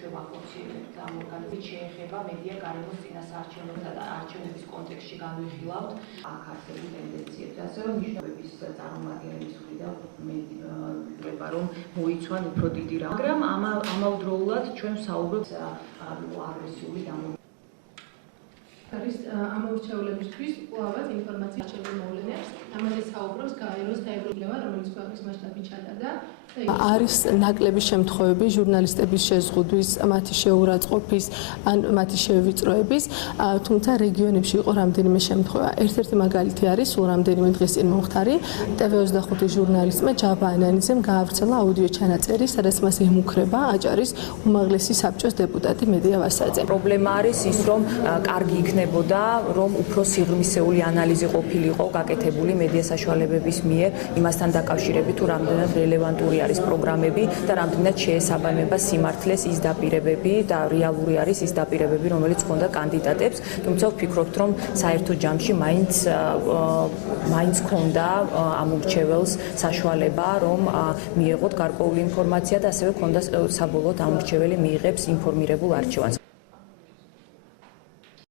ჩვენ ახორციელებთ ამ ორგანიზმით შეეხება მედია გარემოს წინასაარჩევნოებსა და არჩევნების კონტექსტში განვიხილავთ აქ არსებულ ტენდენციებს. ასევე მნიშვნელობის წარმომადგენლების მხრიდან მედრება რომ მოიცვან უფრო დიდი რა, მაგრამ ამავდროულად ჩვენ ვსაუბრობთ აგრესიული არის ამორჩეულებისთვის კვლავაც ინფორმაციის არჩევნურ მოვლენებს. ამაზე საუბრობს გაეროს დაებრუნება, რომელიც ქვეყნის მასშტაბით ჩატარდა. არის ნაკლები შემთხვევები ჟურნალისტების შეზღუდვის, მათი შეურაცხყოფის, ან მათი შევიწროების, თუმცა რეგიონებში იყო რამდენიმე შემთხვევა. ერთ-ერთი მაგალითი არის სულ რამდენიმე დღის წინ მომხდარი TV25 ჟურნალისტმა ჯაბა ანანიძემ გაავრცელა აუდიო ჩანაწერი, სადაც მას ემუქრება აჭარის უმაღლესი საბჭოს დეპუტატი მედია ვასაძე. პრობლემა არის ის, რომ კარგი იქნებოდა, რომ უფრო სიღრმისეული ანალიზი ყოფილიყო გაკეთებული მედია საშუალებების მიერ იმასთან დაკავშირებით, თუ რამდენად რელევანტური არის პროგრამები და რამდენად შეესაბამება სიმართლეს ის დაპირებები და რეალური არის ის დაპირებები, რომელიც ჰქონდა კანდიდატებს. თუმცა ვფიქრობთ, რომ საერთო ჯამში მაინც ჰქონდა ამ ურჩეველს საშუალება, რომ მიეღოთ გარკვეული ინფორმაცია და ასევე ჰქონდა საბოლოოდ ამ ურჩეველი მიიღებს ინფორმირებულ არჩევანს.